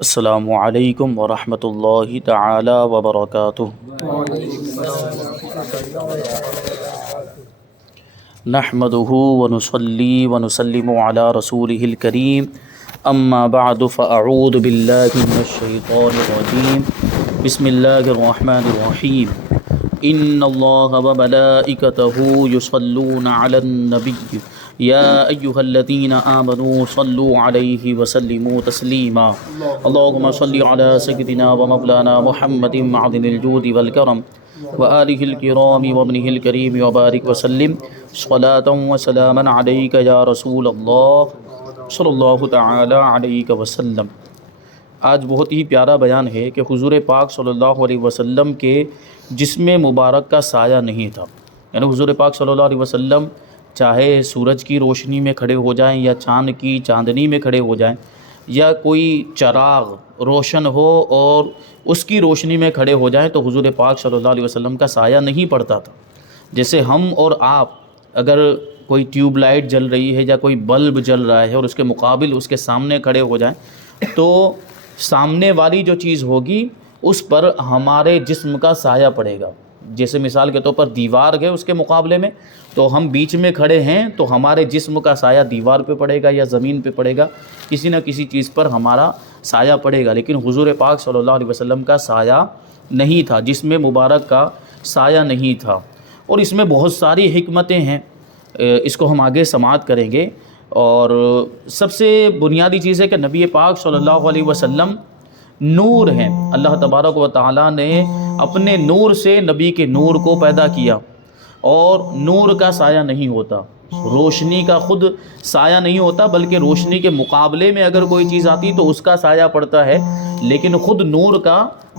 السلام علیکم ورحمۃ اللہ تعالی وبرکاتہ۔ نحمدہ ونصلی ونسلم علی رسولہ الکریم، اما بعد فاعوذ باللہ من الشیطان الرجیم، بسم اللہ الرحمن الرحیم۔ ان اللہ وملائکتہ یصلون علی النبی یا ایہا الذین آمنوا صلوا علیہ وسلموا تسلیما۔ اللہم صل علی سیدنا ومولانا محمد معدن الجود والکرم وآلہ الکرام وابنہ الکریم وبارک وسلم صلاۃ وسلاما علیک یا رسول اللہ صلی اللہ تعالی علیہ وسلم۔ آج بہت ہی پیارا بیان ہے کہ حضور پاک صلی اللہ علیہ وسلم کے جسم مبارک کا سایہ نہیں تھا، یعنی حضور پاک صلی اللہ علیہ وسلم چاہے سورج کی روشنی میں کھڑے ہو جائیں یا چاند کی چاندنی میں کھڑے ہو جائیں یا کوئی چراغ روشن ہو اور اس کی روشنی میں کھڑے ہو جائیں تو حضور پاک صلی اللہ علیہ وسلم کا سایہ نہیں پڑتا تھا۔ جیسے ہم اور آپ اگر کوئی ٹیوب لائٹ جل رہی ہے یا کوئی بلب جل رہا ہے اور اس کے مقابل اس کے سامنے کھڑے ہو جائیں تو سامنے والی جو چیز ہوگی اس پر ہمارے جسم کا سایہ پڑے گا۔ جیسے مثال کے طور پر دیوار ہے اس کے مقابلے میں، تو ہم بیچ میں کھڑے ہیں تو ہمارے جسم کا سایہ دیوار پہ پڑے گا یا زمین پہ پڑے گا، کسی نہ کسی چیز پر ہمارا سایہ پڑے گا، لیکن حضور پاک صلی اللہ علیہ وسلم کا سایہ نہیں تھا، جسم مبارک کا سایہ نہیں تھا۔ اور اس میں بہت ساری حکمتیں ہیں، اس کو ہم آگے سماعت کریں گے۔ اور سب سے بنیادی چیز ہے کہ نبی پاک صلی اللہ علیہ وسلم نور ہیں۔ اللہ تبارک و تعالیٰ نے اپنے نور سے نبی کے نور کو پیدا کیا، اور نور کا سایہ نہیں ہوتا، روشنی کا خود سایہ نہیں ہوتا، بلکہ روشنی کے مقابلے میں اگر کوئی چیز آتی تو اس کا سایہ پڑتا ہے، لیکن خود نور کا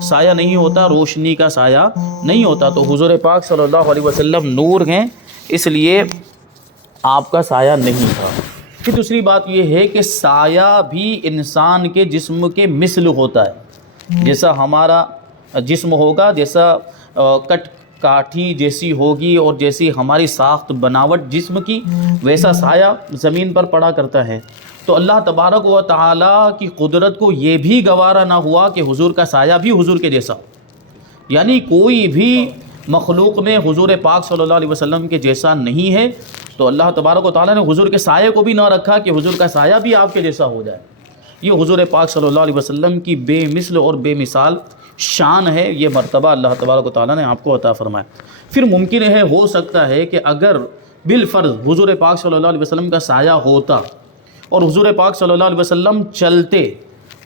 سایہ نہیں ہوتا، روشنی کا سایہ نہیں ہوتا۔ تو حضور پاک صلی اللہ علیہ وسلم نور ہیں، اس لیے آپ کا سایہ نہیں تھا۔ پھر دوسری بات یہ ہے کہ سایہ بھی انسان کے جسم کے مثل ہوتا ہے، جیسا ہمارا جسم ہوگا، جیسا کاٹھی جیسی ہوگی اور جیسی ہماری ساخت بناوٹ جسم کی، ویسا سایہ زمین پر پڑا کرتا ہے۔ تو اللہ تبارک و تعالیٰ کی قدرت کو یہ بھی گوارا نہ ہوا کہ حضور کا سایہ بھی حضور کے جیسا ہو، یعنی کوئی بھی مخلوق میں حضور پاک صلی اللہ علیہ وسلم کے جیسا نہیں ہے، تو اللہ تبارک و تعالیٰ نے حضور کے سایہ کو بھی نہ رکھا کہ حضور کا سایہ بھی آپ کے جیسا ہو جائے۔ یہ حضور پاک صلی اللہ علیہ وسلم کی بے مثل اور بے مثال شان ہے، یہ مرتبہ اللہ تبارک و تعالیٰ نے آپ کو عطا فرمایا۔ پھر ممکن ہے، ہو سکتا ہے کہ اگر بالفرض حضور پاک صلی اللہ علیہ وسلم کا سایہ ہوتا اور حضور پاک صلی اللہ علیہ وسلم چلتے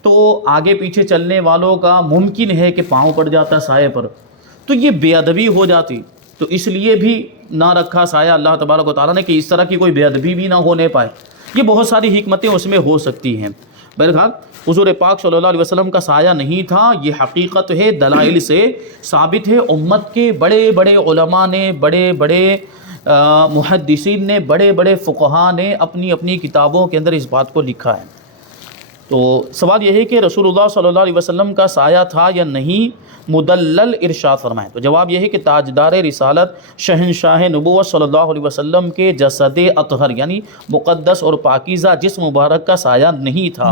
تو آگے پیچھے چلنے والوں کا ممکن ہے کہ پاؤں پڑ جاتا سایہ پر، تو یہ بے ادبی ہو جاتی، تو اس لیے بھی نہ رکھا سایہ اللہ تبارک و تعالیٰ نے کہ اس طرح کی کوئی بے ادبی بھی نہ ہونے پائے۔ یہ بہت ساری حکمتیں اس میں ہو سکتی ہیں۔ بہرحال حضور پاک صلی اللہ علیہ وسلم کا سایہ نہیں تھا، یہ حقیقت ہے، دلائل سے ثابت ہے۔ امت کے بڑے بڑے علماء نے، بڑے بڑے محدثین نے، بڑے بڑے فقہاء نے اپنی اپنی کتابوں کے اندر اس بات کو لکھا ہے۔ تو سوال یہ ہے کہ رسول اللہ صلی اللہ علیہ وسلم کا سایہ تھا یا نہیں، مدلل ارشاد فرمائیں۔ تو جواب یہ ہے کہ تاجدار رسالت شہنشاہ نبوت صلی اللہ علیہ وسلم کے جسد اطہر یعنی مقدس اور پاکیزہ جسم مبارک کا سایہ نہیں تھا۔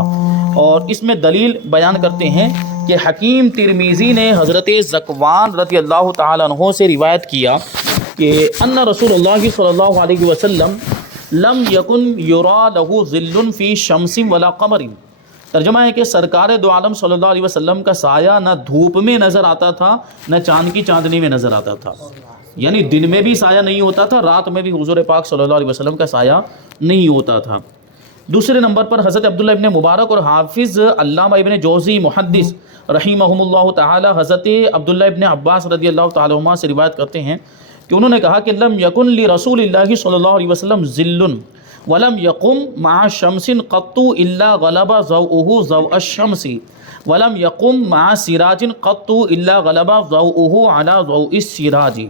اور اس میں دلیل بیان کرتے ہیں کہ حکیم ترمذی نے حضرت ذکوان رضی اللہ تعالیٰ عنہ سے روایت کیا کہ ان رسول اللہ صلی اللہ علیہ وسلم لم یکن یرا لہ ظل فی شمس ولا قمر۔ ترجمہ ہے کہ سرکار دو عالم صلی اللہ علیہ وسلم کا سایہ نہ دھوپ میں نظر آتا تھا نہ چاند کی چاندنی میں نظر آتا تھا، یعنی دن میں بھی سایہ نہیں ہوتا تھا، رات میں بھی حضور پاک صلی اللہ علیہ وسلم کا سایہ نہیں ہوتا تھا۔ دوسرے نمبر پر حضرت عبداللہ ابن مبارک اور حافظ علامہ ابن جوزی محدث رحمہم اللہ تعالی حضرت عبداللہ ابن عباس رضی اللہ تعالی عنہ سے روایت کرتے ہیں کہ انہوں نے کہا کہ لم یکن لرسول اللہ صلی اللہ علیہ وسلم ظل ولم یقم مع شمس قط الا غلب ضوءه ضوء الشمس ولم یقم مع سراج قط الا غلب ضوءه على ضوء السراج۔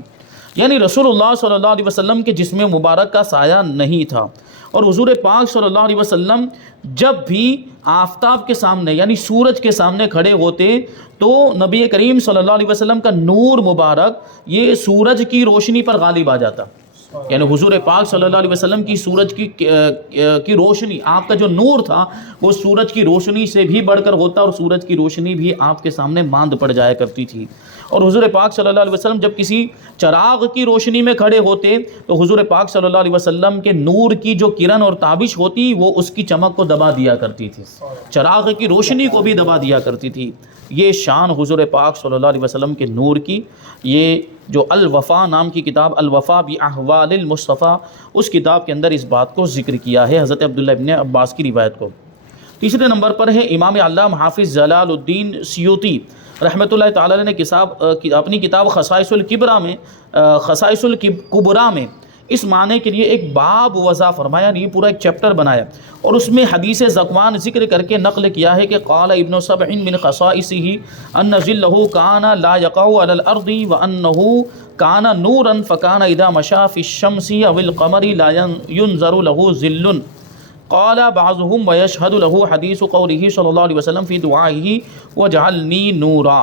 یعنی رسول اللہ صلی اللہ علیہ وسلم کے جسم مبارک کا سایہ نہیں تھا، اور حضور پاک صلی اللہ علیہ وسلم جب بھی آفتاب کے سامنے یعنی سورج کے سامنے کھڑے ہوتے تو نبی کریم صلی اللہ علیہ وسلم کا نور مبارک یہ سورج کی روشنی پر غالب آ جاتا، یعنی حضور پاک صلی اللہ علیہ وسلم کی سورج کی روشنی، آپ کا جو نور تھا وہ سورج کی روشنی سے بھی بڑھ کر ہوتا، اور سورج کی روشنی بھی آپ کے سامنے ماند پڑ جایا کرتی تھی۔ اور حضور پاک صلی اللہ علیہ وسلم جب کسی چراغ کی روشنی میں کھڑے ہوتے تو حضور پاک صلی اللہ علیہ وسلم کے نور کی جو کرن اور تابش ہوتی وہ اس کی چمک کو دبا دیا کرتی تھی، چراغ کی روشنی کو بھی دبا دیا کرتی تھی۔ یہ شان حضور پاک صلی اللہ علیہ وسلم کے نور کی، یہ جو الوفا نام کی کتاب، الوفا باحوال المصطفیٰ، اس کتاب کے اندر اس بات کو ذکر کیا ہے، حضرت عبداللہ ابن عباس کی روایت کو۔ تیسرے نمبر پر ہے امام علامہ حافظ جلال الدین سیوطی رحمۃ اللہ تعالی علیہ نے اپنی کتاب خصائص الکبریٰ میں اس معنی کے لیے ایک باب وضع فرمایا، یہ پورا ایک چیپٹر بنایا، اور اس میں حدیث زکوان ذکر کر کے نقل کیا ہے کہ قال ابن سبع من خصائصه ان ظلہ کان لا یقع علی الارض وانہ کان نورا فکان اذا مشى في الشمس او القمر لا ينظر له ظل قال بعضهم ويشهد له حديث قوله صلی اللہ علیہ وسلم في دعائه وجعلني نورا۔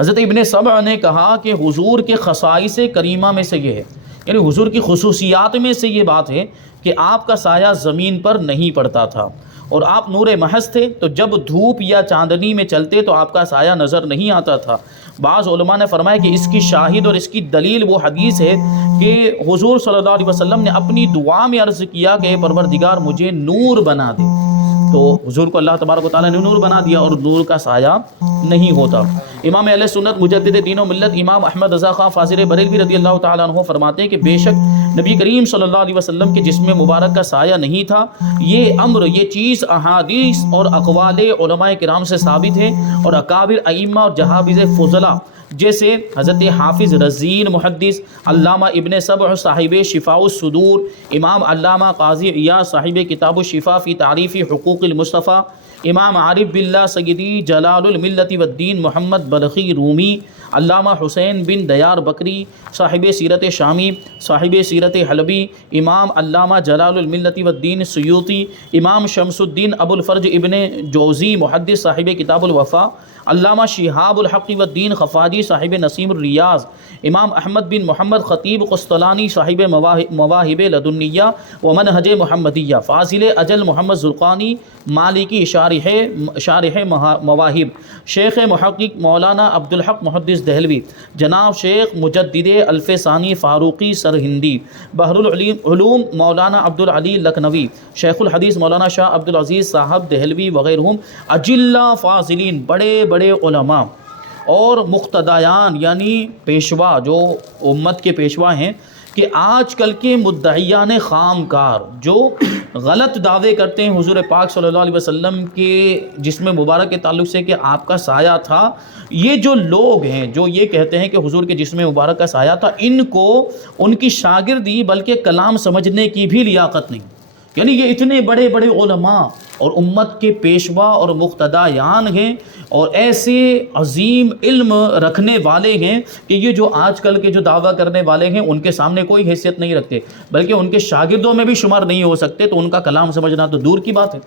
حضرت ابن سبع نے کہا کہ حضور کے خصائص کریمہ میں سے یہ ہے، یعنی حضور کی خصوصیات میں سے یہ بات ہے کہ آپ کا سایہ زمین پر نہیں پڑتا تھا، اور آپ نور محض تھے، تو جب دھوپ یا چاندنی میں چلتے تو آپ کا سایہ نظر نہیں آتا تھا۔ بعض علماء نے فرمایا کہ اس کی شاہد اور اس کی دلیل وہ حدیث ہے کہ حضور صلی اللہ علیہ وسلم نے اپنی دعا میں عرض کیا کہ اے پروردگار مجھے نور بنا دے، تو حضور کو اللہ تبارک و تعالیٰ نے نور بنا دیا، اور نور کا سایہ نہیں ہوتا۔ امام اہل سنت مجدد دین و ملت امام احمد رضا خان فاضل بریلوی رضی اللہ تعالیٰ عنہ فرماتے ہیں کہ بے شک نبی کریم صلی اللہ علیہ وسلم کے جسم مبارک کا سایہ نہیں تھا، یہ امر، یہ چیز احادیث اور اقوال علماء کرام سے ثابت ہے، اور اکابر ائمہ اور جہابذ فضلاء جیسے حضرت حافظ رزین محدث، علامہ ابن سبع صاحب شفاء الصدور، امام علامہ قاضی عیاض صاحب کتاب الشفاء فی تعریف حقوق المصطفیٰ، امام عارف باللہ سیدی جلال الملت والدین محمد بلخی رومی، علامہ حسین بن دیار بکری صاحب سیرت شامی، صاحب سیرت حلبی، امام علامہ جلال الملت والدین سیوطی، امام شمس الدین ابو الفرج ابن جوزی محدث صاحب کتاب الوفا، علامہ شہاب الحق والدین خفاجی صاحب نسیم الریاض، امام احمد بن محمد خطیب قسطلانی صاحب مواہب لدنیہ و منہج محمدیہ، فاضل اجل محمد زرقانی مالکی شارح مواہب، شیخ محقق مولانا عبدالحق محدث دہلوی، جناب شیخ مجدد الف ثانی فاروقی سرہندی، بحر العلوم مولانا عبدالعلی لکھنوی، شیخ الحدیث مولانا شاہ عبدالعزیز صاحب دہلوی وغیرہم، اجلہ فاضلین، بڑے بڑے علماء اور مقتدیان یعنی پیشوا، جو امت کے پیشوا ہیں، کہ آج کل کے مدعیان خام کار جو غلط دعوے کرتے ہیں حضور پاک صلی اللہ علیہ وسلم کے جسم مبارک کے تعلق سے کہ آپ کا سایہ تھا، یہ جو لوگ ہیں جو یہ کہتے ہیں کہ حضور کے جسم مبارک کا سایہ تھا، ان کو ان کی شاگردی بلکہ کلام سمجھنے کی بھی لیاقت نہیں، یعنی یہ اتنے بڑے بڑے علماء اور امت کے پیشوا اور مقتدیان ہیں، اور ایسے عظیم علم رکھنے والے ہیں کہ یہ جو آج کل کے جو دعویٰ کرنے والے ہیں ان کے سامنے کوئی حیثیت نہیں رکھتے، بلکہ ان کے شاگردوں میں بھی شمار نہیں ہو سکتے، تو ان کا کلام سمجھنا تو دور کی بات ہے۔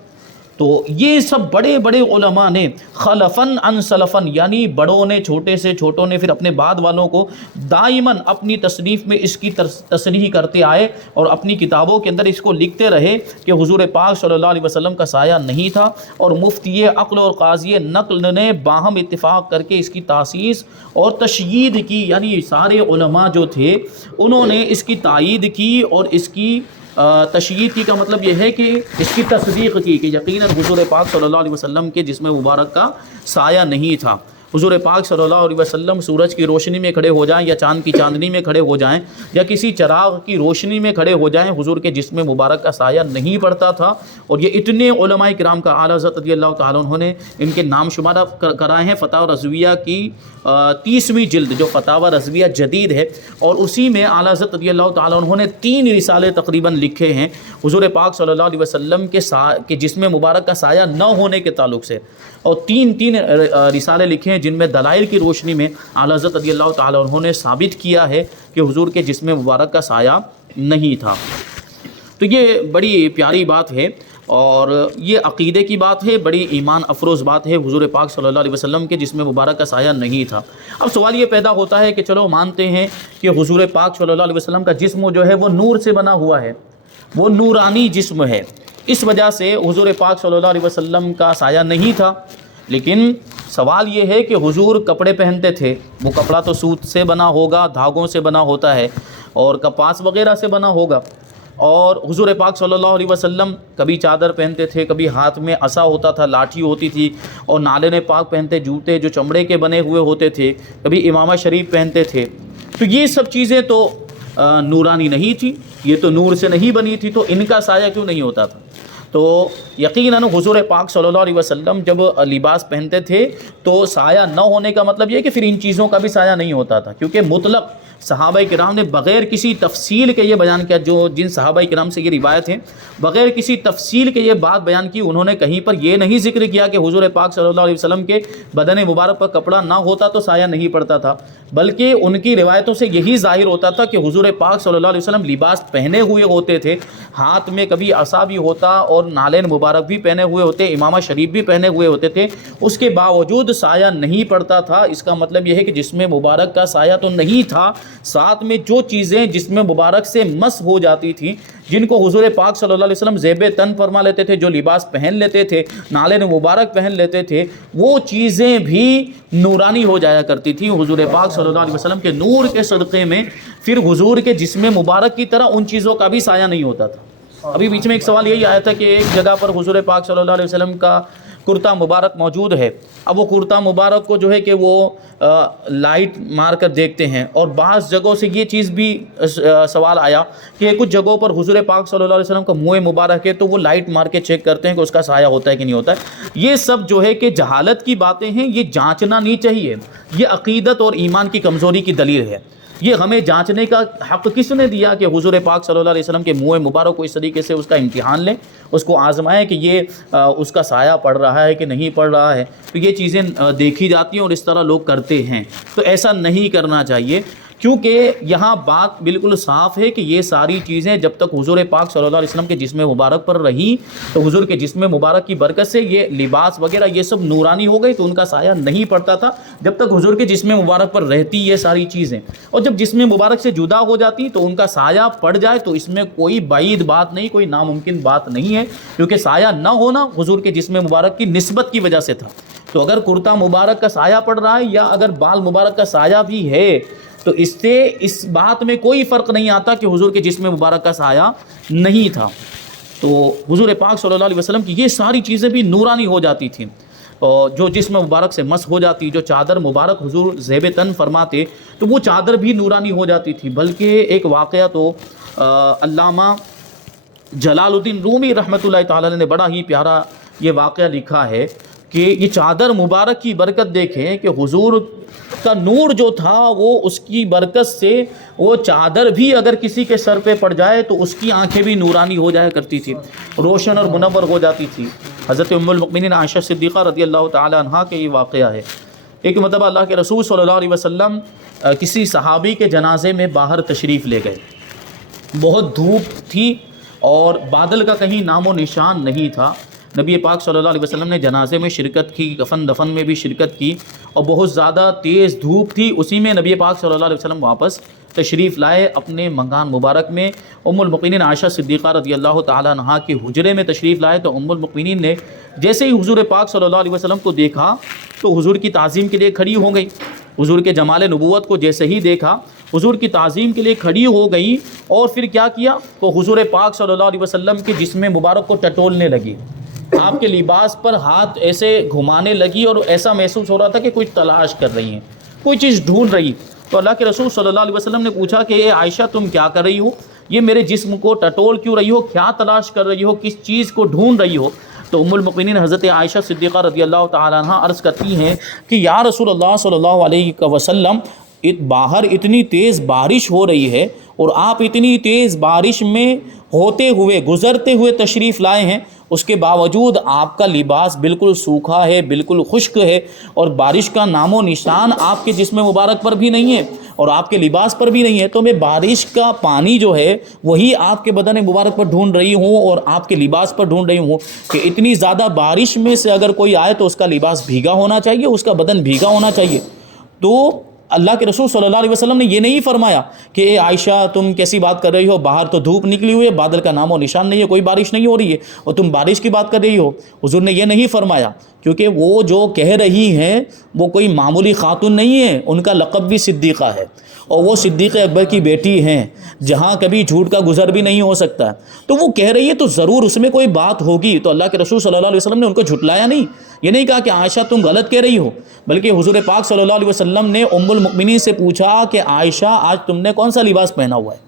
تو یہ سب بڑے بڑے علماء نے خلفاً عن سلفاً، یعنی بڑوں نے چھوٹے سے، چھوٹوں نے پھر اپنے بعد والوں کو دائماً اپنی تصنیف میں اس کی تصریح کرتے آئے، اور اپنی کتابوں کے اندر اس کو لکھتے رہے کہ حضور پاک صلی اللہ علیہ وسلم کا سایہ نہیں تھا، اور مفتی عقل اور قاضی نقل نے باہم اتفاق کر کے اس کی تاسیس اور تشیید کی، یعنی سارے علماء جو تھے انہوں نے اس کی تائید کی، اور اس کی تشیید کی کا مطلب یہ ہے کہ اس کی تصدیق کی کہ یقیناً حضور پاک صلی اللہ علیہ وسلم کے جسم مبارک کا سایہ نہیں تھا۔ حضور پاک صلی اللہ علیہ وسلم سورج کی روشنی میں کھڑے ہو جائیں یا چاند کی چاندنی میں کھڑے ہو جائیں یا کسی چراغ کی روشنی میں کھڑے ہو جائیں، حضور کے جسم مبارک کا سایہ نہیں پڑتا تھا۔ اور یہ اتنے علماء کرام کا اعلیٰ حضرت رضی اللہ تعالیٰ عنہ نے ان کے نام شمارہ کرائے ہیں فتاوی رضویہ کی 30ویں جلد جو فتاوی رضویہ جدید ہے، اور اسی میں اعلیٰ حضرت رضی اللہ تعالیٰ عنہ نے 3 رسالے تقریباً لکھے ہیں حضور پاک صلی اللہ علیہ وسلم کے جسم مبارک کا سایہ نہ ہونے کے تعلق سے، اور 3 رسالے لکھے ہیں جن میں دلائل کی روشنی میں اعلیٰ حضرت رضی اللہ تعالیٰ عنہ نے ثابت کیا ہے کہ حضور کے جسم مبارک کا سایہ نہیں تھا۔ تو یہ بڑی پیاری بات ہے، اور یہ عقیدے کی بات ہے، بڑی ایمان افروز بات ہے حضور پاک صلی اللہ علیہ وسلم کے جسم مبارک کا سایہ نہیں تھا۔ اب سوال یہ پیدا ہوتا ہے کہ چلو مانتے ہیں کہ حضور پاک صلی اللہ علیہ وسلم کا جسم جو ہے وہ نور سے بنا ہوا ہے، وہ نورانی جسم ہے، اس وجہ سے حضور پاک صلی اللہ علیہ وسلم کا سایہ نہیں تھا۔ لیکن سوال یہ ہے کہ حضور کپڑے پہنتے تھے، وہ کپڑا تو سوت سے بنا ہوگا، دھاگوں سے بنا ہوتا ہے اور کپاس وغیرہ سے بنا ہوگا، اور حضور پاک صلی اللہ علیہ وسلم کبھی چادر پہنتے تھے، کبھی ہاتھ میں عصا ہوتا تھا، لاٹھی ہوتی تھی، اور نالین پاک پہنتے، جوتے جو چمڑے کے بنے ہوئے ہوتے تھے، کبھی امامہ شریف پہنتے تھے۔ تو یہ سب چیزیں تو نورانی نہیں تھی، یہ تو نور سے نہیں بنی تھی، تو ان کا سایہ کیوں نہیں ہوتا تھا؟ تو یقیناً حضور پاک صلی اللہ علیہ وسلم جب لباس پہنتے تھے تو سایہ نہ ہونے کا مطلب یہ ہے کہ پھر ان چیزوں کا بھی سایہ نہیں ہوتا تھا، کیونکہ مطلق صحابہ کرام نے بغیر کسی تفصیل کے یہ بیان کیا، جو جن صحابہ کرام سے یہ روایت ہے، بغیر کسی تفصیل کے یہ بات بیان کی، انہوں نے کہیں پر یہ نہیں ذکر کیا کہ حضور پاک صلی اللہ علیہ وسلم کے بدن مبارک پر کپڑا نہ ہوتا تو سایہ نہیں پڑتا تھا، بلکہ ان کی روایتوں سے یہی ظاہر ہوتا تھا کہ حضور پاک صلی اللہ علیہ وسلم لباس پہنے ہوئے ہوتے تھے، ہاتھ میں کبھی عصا بھی ہوتا اور نالین مبارک بھی پہنے ہوئے ہوتے، امامہ شریف بھی پہنے ہوئے ہوتے تھے، اس کے باوجود سایہ نہیں پڑتا تھا۔ اس کا مطلب یہ ہے کہ جسم مبارک کا سایہ تو نہیں تھا، ساتھ میں جو چیزیں جسم مبارک سے مس ہو جاتی تھیں، جن کو حضور پاک صلی اللہ علیہ وسلم زیب تن فرما لیتے تھے، جو لباس پہن لیتے تھے، نالین مبارک پہن لیتے تھے، وہ چیزیں بھی نورانی ہو جایا کرتی تھیں حضور پاک صلی اللہ علیہ وسلم کے نور کے صدقے میں، پھر حضور کے جسم مبارک کی طرح ان چیزوں کا بھی سایہ نہیں ہوتا تھا۔ ابھی بیچ میں ایک سوال یہی آیا تھا کہ ایک جگہ پر حضور پاک صلی اللہ علیہ وسلم کا کرتا مبارک موجود ہے، اب وہ کرتا مبارک کو جو ہے کہ وہ لائٹ مار کر دیکھتے ہیں، اور بعض جگہوں سے یہ چیز بھی سوال آیا کہ کچھ جگہوں پر حضور پاک صلی اللہ علیہ وسلم کا منہ مبارک ہے تو وہ لائٹ مار کے چیک کرتے ہیں کہ اس کا سایہ ہوتا ہے کہ نہیں ہوتا ہے۔ یہ سب جو ہے کہ جہالت کی باتیں ہیں، یہ جانچنا نہیں چاہیے، یہ عقیدت اور ایمان کی کمزوری کی دلیل ہے۔ یہ ہمیں جانچنے کا حق کس نے دیا کہ حضور پاک صلی اللہ علیہ وسلم کے منہ مبارک کو اس طریقے سے اس کا امتحان لیں، اس کو آزمائیں کہ یہ اس کا سایہ پڑ رہا ہے کہ نہیں پڑ رہا ہے؟ تو یہ چیزیں دیکھی جاتی ہیں اور اس طرح لوگ کرتے ہیں، تو ایسا نہیں کرنا چاہیے، کیونکہ یہاں بات بالکل صاف ہے کہ یہ ساری چیزیں جب تک حضور پاک صلی اللہ علیہ وسلم کے جسم مبارک پر رہی تو حضور کے جسم مبارک کی برکت سے یہ لباس وغیرہ یہ سب نورانی ہو گئی، تو ان کا سایہ نہیں پڑتا تھا جب تک حضور کے جسم مبارک پر رہتی یہ ساری چیزیں، اور جب جسم مبارک سے جدا ہو جاتی تو ان کا سایہ پڑ جائے تو اس میں کوئی بعید بات نہیں، کوئی ناممکن بات نہیں ہے، کیونکہ سایہ نہ ہونا حضور کے جسم مبارک کی نسبت کی وجہ سے تھا۔ تو اگر کرتا مبارک کا سایہ پڑ رہا ہے یا اگر بال مبارک کا سایہ بھی ہے تو اس سے اس بات میں کوئی فرق نہیں آتا کہ حضور کے جسم مبارک کا سایہ نہیں تھا۔ تو حضور پاک صلی اللہ علیہ وسلم کی یہ ساری چیزیں بھی نورانی ہو جاتی تھیں، اور جو جسم مبارک سے مس ہو جاتی، جو چادر مبارک حضور زیب تن فرماتے تو وہ چادر بھی نورانی ہو جاتی تھی۔ بلکہ ایک واقعہ تو علامہ جلال الدین رومی رحمۃ اللہ تعالی نے بڑا ہی پیارا یہ واقعہ لکھا ہے کہ یہ چادر مبارک کی برکت دیکھیں کہ حضور کا نور جو تھا وہ اس کی برکت سے وہ چادر بھی اگر کسی کے سر پہ پڑ جائے تو اس کی آنکھیں بھی نورانی ہو جایا کرتی تھی، روشن اور منور ہو جاتی تھی۔ حضرت ام المؤمنین عائشہ صدیقہ رضی اللہ تعالی عنہا کے یہ واقعہ ہے۔ ایک مرتبہ اللہ کے رسول صلی اللہ علیہ وسلم کسی صحابی کے جنازے میں باہر تشریف لے گئے، بہت دھوپ تھی اور بادل کا کہیں نام و نشان نہیں تھا۔ نبی پاک صلی اللہ علیہ وسلم نے جنازے میں شرکت کی، کفن دفن میں بھی شرکت کی، اور بہت زیادہ تیز دھوپ تھی، اسی میں نبی پاک صلی اللہ علیہ وسلم واپس تشریف لائے اپنے مکان مبارک میں۔ ام المؤمنین عائشہ صدیقہ رضی اللہ تعالی عنہا کے حجرے میں تشریف لائے تو ام المؤمنین نے جیسے ہی حضور پاک صلی اللہ علیہ وسلم کو دیکھا تو حضور کی تعظیم کے لیے کھڑی ہو گئی، حضور کے جمال نبوت کو جیسے ہی دیکھا حضور کی تعظیم کے لیے کھڑی ہو گئی، اور پھر کیا کیا تو حضور پاک صلی اللہ علیہ وسلم کے جسم مبارک کو ٹٹولنے لگی، آپ کے لباس پر ہاتھ ایسے گھمانے لگی، اور ایسا محسوس ہو رہا تھا کہ کچھ تلاش کر رہی ہیں، کوئی چیز ڈھونڈ رہی۔ تو اللہ کے رسول صلی اللہ علیہ وسلم نے پوچھا کہ اے عائشہ تم کیا کر رہی ہو؟ یہ میرے جسم کو ٹٹول کیوں رہی ہو؟ کیا تلاش کر رہی ہو؟ کس چیز کو ڈھونڈ رہی ہو؟ تو ام المؤمنین حضرت عائشہ صدیقہ رضی اللہ تعالی عنہا عرض کرتی ہیں کہ یا رسول اللہ صلی اللہ علیہ وسلم، باہر اتنی تیز بارش ہو رہی ہے اور آپ اتنی تیز بارش میں ہوتے ہوئے گزرتے ہوئے تشریف لائے ہیں، اس کے باوجود آپ کا لباس بالکل سوکھا ہے، بالکل خشک ہے، اور بارش کا نام و نشان آپ کے جسم مبارک پر بھی نہیں ہے اور آپ کے لباس پر بھی نہیں ہے، تو میں بارش کا پانی جو ہے وہی آپ کے بدن مبارک پر ڈھونڈ رہی ہوں اور آپ کے لباس پر ڈھونڈ رہی ہوں کہ اتنی زیادہ بارش میں سے اگر کوئی آئے تو اس کا لباس بھیگا ہونا چاہیے، اس کا بدن بھیگا ہونا چاہیے۔ تو اللہ کے رسول صلی اللہ علیہ وسلم نے یہ نہیں فرمایا کہ اے عائشہ تم کیسی بات کر رہی ہو، باہر تو دھوپ نکلی ہوئی ہے، بادل کا نام و نشان نہیں ہے، کوئی بارش نہیں ہو رہی ہے اور تم بارش کی بات کر رہی ہو۔ حضور نے یہ نہیں فرمایا، کیونکہ وہ جو کہہ رہی ہیں وہ کوئی معمولی خاتون نہیں ہے، ان کا لقب بھی صدیقہ ہے اور وہ صدیق اکبر کی بیٹی ہیں، جہاں کبھی جھوٹ کا گزر بھی نہیں ہو سکتا، تو وہ کہہ رہی ہے تو ضرور اس میں کوئی بات ہوگی۔ تو اللہ کے رسول صلی اللہ علیہ وسلم نے ان کو جھٹلایا نہیں، یہ نہیں کہا کہ عائشہ تم غلط کہہ رہی ہو، بلکہ حضور پاک صلی اللہ علیہ وسلم نے ام المؤمنین سے پوچھا کہ عائشہ آج تم نے کون سا لباس پہنا ہوا ہے،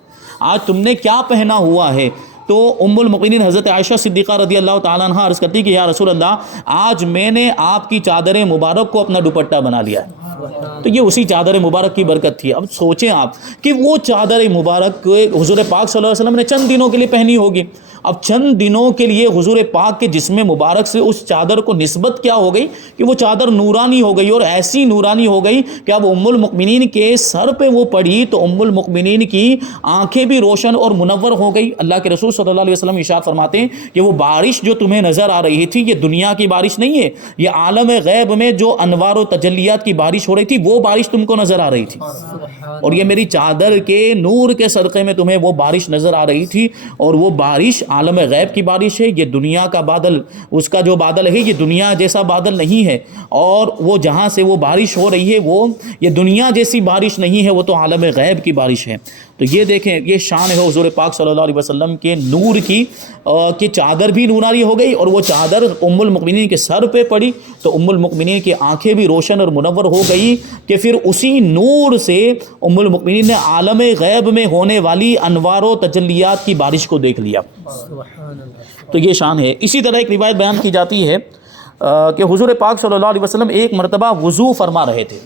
آج تم نے کیا پہنا ہوا ہے؟ تو ام المؤمنین حضرت عائشہ صدیقہ رضی اللہ تعالیٰ عنہ عرض کرتی کہ یا رسول اللہ آج میں نے آپ کی چادر مبارک کو اپنا دوپٹہ بنا لیا ہے۔ تو یہ اسی چادر مبارک کی برکت تھی۔ اب سوچیں آپ کہ وہ چادر مبارک حضور پاک صلی اللہ علیہ وسلم نے چند دنوں کے لیے پہنی ہوگی، اب چند دنوں کے لیے حضور پاک کے جسم مبارک سے اس چادر کو نسبت کیا ہو گئی کہ وہ چادر نورانی ہو گئی، اور ایسی نورانی ہو گئی کہ اب ام المؤمنین کے سر پہ وہ پڑی تو ام المؤمنین کی آنکھیں بھی روشن اور منور ہو گئی۔ اللہ کے رسول صلی اللہ علیہ وسلم ارشاد فرماتے ہیں کہ وہ بارش جو تمہیں نظر آ رہی تھی یہ دنیا کی بارش نہیں ہے، یہ عالم غیب میں جو انوار و تجلیات کی بارش ہو رہی تھی وہ بارش تم کو نظر آ رہی تھی، اور یہ میری چادر کے نور کے صدقے میں تمہیں وہ بارش نظر آ رہی تھی، اور وہ بارش عالم غیب کی بارش ہے، یہ دنیا کا بادل، اس کا جو بادل ہے یہ دنیا جیسا بادل نہیں ہے، اور وہ جہاں سے وہ بارش ہو رہی ہے وہ یہ دنیا جیسی بارش نہیں ہے، وہ تو عالم غیب کی بارش ہے۔ تو یہ دیکھیں یہ شان ہے حضور پاک صلی اللہ علیہ وسلم کے نور کی کہ چادر بھی نورانی ہو گئی، اور وہ چادر ام المؤمنین کے سر پہ پڑی تو ام المؤمنین کی آنکھیں بھی روشن اور منور ہو گئی کہ پھر اسی نور سے ام المؤمنین نے عالم غیب میں ہونے والی انوار و تجلیات کی بارش کو دیکھ لیا۔ تو یہ شان ہے۔ اسی طرح ایک روایت بیان کی جاتی ہے کہ حضور پاک صلی اللہ علیہ وسلم ایک مرتبہ وضو فرما رہے تھے۔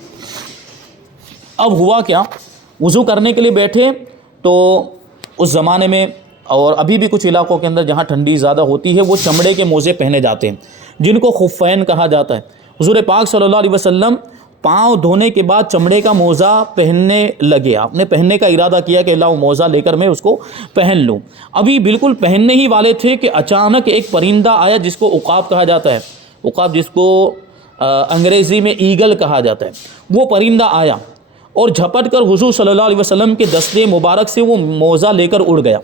اب ہوا کیا، وضو کرنے کے لیے بیٹھے تو اس زمانے میں اور ابھی بھی کچھ علاقوں کے اندر جہاں ٹھنڈی زیادہ ہوتی ہے وہ چمڑے کے موزے پہنے جاتے ہیں جن کو خفین کہا جاتا ہے۔ حضور پاک صلی اللہ علیہ وسلم پاؤں دھونے کے بعد چمڑے کا موزہ پہننے لگے، آپ نے پہننے کا ارادہ کیا کہ اللہ وہ موزہ لے کر میں اس کو پہن لوں۔ ابھی بالکل پہننے ہی والے تھے کہ اچانک ایک پرندہ آیا جس کو عقاب کہا جاتا ہے، عقاب جس کو انگریزی میں ایگل کہا جاتا ہے، وہ پرندہ آیا اور جھپٹ کر حضور صلی اللہ علیہ وسلم کے دستے مبارک سے وہ موزہ لے کر اڑ گیا۔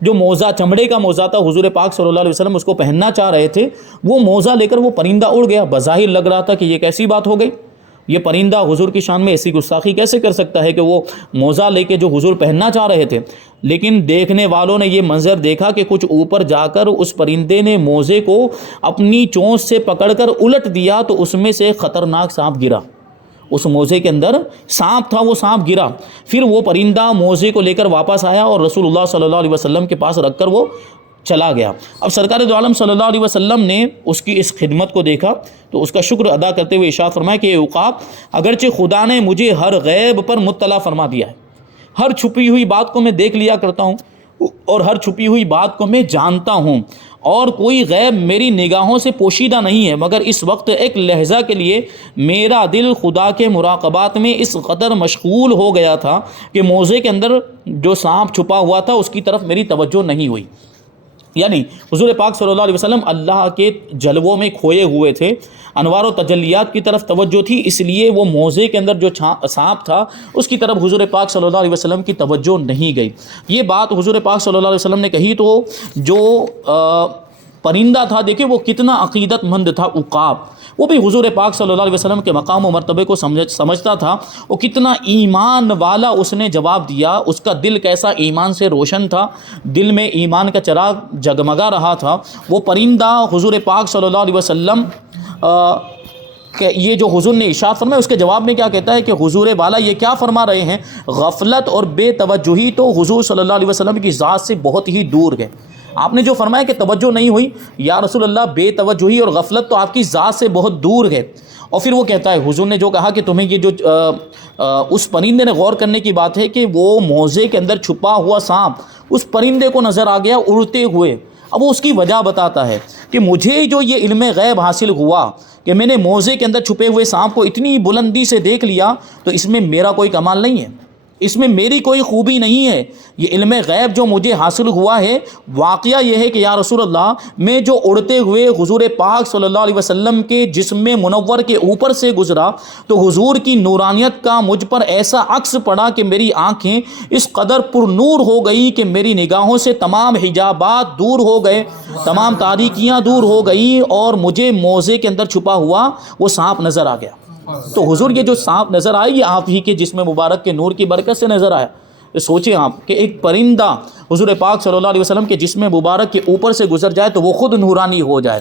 جو موزہ چمڑے کا موزہ تھا حضور پاک صلی اللہ علیہ وسلم اس کو پہننا چاہ رہے تھے، وہ موزہ لے کر وہ پرندہ اڑ گیا۔ بظاہر لگ رہا تھا کہ یہ کیسی بات ہو گئی، یہ پرندہ حضور کی شان میں ایسی گستاخی کیسے کر سکتا ہے کہ وہ موزہ لے کے جو حضور پہننا چاہ رہے تھے۔ لیکن دیکھنے والوں نے یہ منظر دیکھا کہ کچھ اوپر جا کر اس پرندے نے موزے کو اپنی چونچ سے پکڑ کر الٹ دیا تو اس میں سے خطرناک سانپ گرا، اس موزے کے اندر سانپ تھا، وہ سانپ گرا۔ پھر وہ پرندہ موزے کو لے کر واپس آیا اور رسول اللہ صلی اللہ علیہ وسلم کے پاس رکھ کر وہ چلا گیا۔ اب سرکار دو عالم صلی اللہ علیہ وسلم نے اس کی اس خدمت کو دیکھا تو اس کا شکر ادا کرتے ہوئے ارشاد فرمایا کہ اے عقاب، اگرچہ خدا نے مجھے ہر غیب پر مطلع فرما دیا ہے، ہر چھپی ہوئی بات کو میں دیکھ لیا کرتا ہوں اور ہر چھپی ہوئی بات کو میں جانتا ہوں، اور کوئی غیب میری نگاہوں سے پوشیدہ نہیں ہے، مگر اس وقت ایک لحظہ کے لیے میرا دل خدا کے مراقبات میں اس قدر مشغول ہو گیا تھا کہ موزے کے اندر جو سانپ چھپا ہوا تھا اس کی طرف میری توجہ نہیں ہوئی۔ یعنی حضور پاک صلی اللہ علیہ وسلم اللہ کے جلووں میں کھوئے ہوئے تھے، انوار و تجلیات کی طرف توجہ تھی، اس لیے وہ موزے کے اندر جو سانپ تھا اس کی طرف حضور پاک صلی اللہ علیہ وسلم کی توجہ نہیں گئی۔ یہ بات حضور پاک صلی اللہ علیہ وسلم نے کہی تو جو پرندہ تھا، دیکھیں وہ کتنا عقیدت مند تھا، عقاب، وہ بھی حضور پاک صلی اللہ علیہ وسلم کے مقام و مرتبے کو سمجھتا تھا، وہ کتنا ایمان والا اس نے جواب دیا، اس کا دل کیسا ایمان سے روشن تھا، دل میں ایمان کا چراغ جگمگا رہا تھا۔ وہ پرندہ حضور پاک صلی اللہ علیہ وسلم کہ یہ جو حضور نے ارشاد فرمایا اس کے جواب میں کیا کہتا ہے کہ حضور والا یہ کیا فرما رہے ہیں، غفلت اور بے توجہی تو حضور صلی اللہ علیہ وسلم کی ذات سے بہت ہی دور ہے۔ آپ نے جو فرمایا کہ توجہ نہیں ہوئی، یا رسول اللہ بے توجہی اور غفلت تو آپ کی ذات سے بہت دور ہے۔ اور پھر وہ کہتا ہے، حضور نے جو کہا کہ تمہیں یہ جو اس پرندے نے غور کرنے کی بات ہے کہ وہ موزے کے اندر چھپا ہوا سانپ اس پرندے کو نظر آ گیا اڑتے ہوئے۔ اب وہ اس کی وجہ بتاتا ہے کہ مجھے جو یہ علم غیب حاصل ہوا کہ میں نے موزے کے اندر چھپے ہوئے سانپ کو اتنی بلندی سے دیکھ لیا، تو اس میں میرا کوئی کمال نہیں ہے، اس میں میری کوئی خوبی نہیں ہے، یہ علم غیب جو مجھے حاصل ہوا ہے، واقعہ یہ ہے کہ یا رسول اللہ میں جو اڑتے ہوئے حضور پاک صلی اللہ علیہ وسلم کے جسم منور کے اوپر سے گزرا تو حضور کی نورانیت کا مجھ پر ایسا عکس پڑا کہ میری آنکھیں اس قدر پر نور ہو گئی کہ میری نگاہوں سے تمام حجابات دور ہو گئے، تمام تاریکیاں دور ہو گئی، اور مجھے موزے کے اندر چھپا ہوا وہ سانپ نظر آ گیا۔ تو حضور یہ جو سانپ نظر آئے یہ آپ ہی کے جسم مبارک کے نور کی برکت سے نظر آیا۔ سوچیں آپ کہ ایک پرندہ حضور پاک صلی اللہ علیہ وسلم کے جسم مبارک کے اوپر سے گزر جائے تو وہ خود نورانی ہو جائے،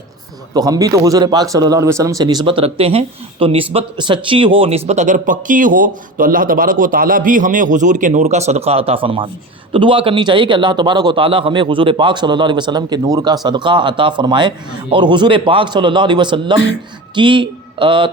تو ہم بھی تو حضور پاک صلی اللہ علیہ وسلم سے نسبت رکھتے ہیں، تو نسبت سچی ہو، نسبت اگر پکی ہو تو اللہ تبارک و تعالیٰ بھی ہمیں حضور کے نور کا صدقہ عطا فرما دے۔ تو دعا کرنی چاہیے کہ اللہ تبارک و تعالیٰ ہمیں حضور پاک صلی اللہ علیہ وسلم کے نور کا صدقہ عطا فرمائے، اور حضور پاک صلی اللہ علیہ وسلم کی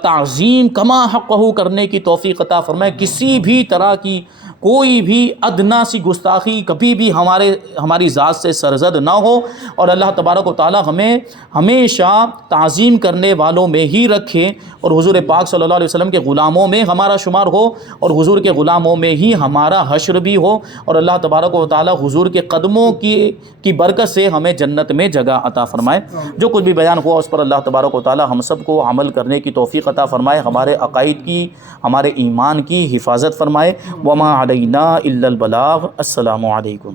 تعظیم کما حقہ کرنے کی توفیق عطا فرمائے۔ کسی بھی طرح کی کوئی بھی ادنا سی گستاخی کبھی بھی ہماری ذات سے سرزد نہ ہو، اور اللہ تبارک و تعالی ہمیں ہمیشہ تعظیم کرنے والوں میں ہی رکھے، اور حضور پاک صلی اللہ علیہ وسلم کے غلاموں میں ہمارا شمار ہو، اور حضور کے غلاموں میں ہی ہمارا حشر بھی ہو، اور اللہ تبارک و تعالی حضور کے قدموں کی برکت سے ہمیں جنت میں جگہ عطا فرمائے۔ جو کچھ بھی بیان ہوا اس پر اللہ تبارک و تعالی ہم سب کو عمل کرنے کی توفیق عطا فرمائے، ہمارے عقائد کی، ہمارے ایمان کی حفاظت فرمائے۔ وما علینا الا البلاغ۔ السلام علیکم۔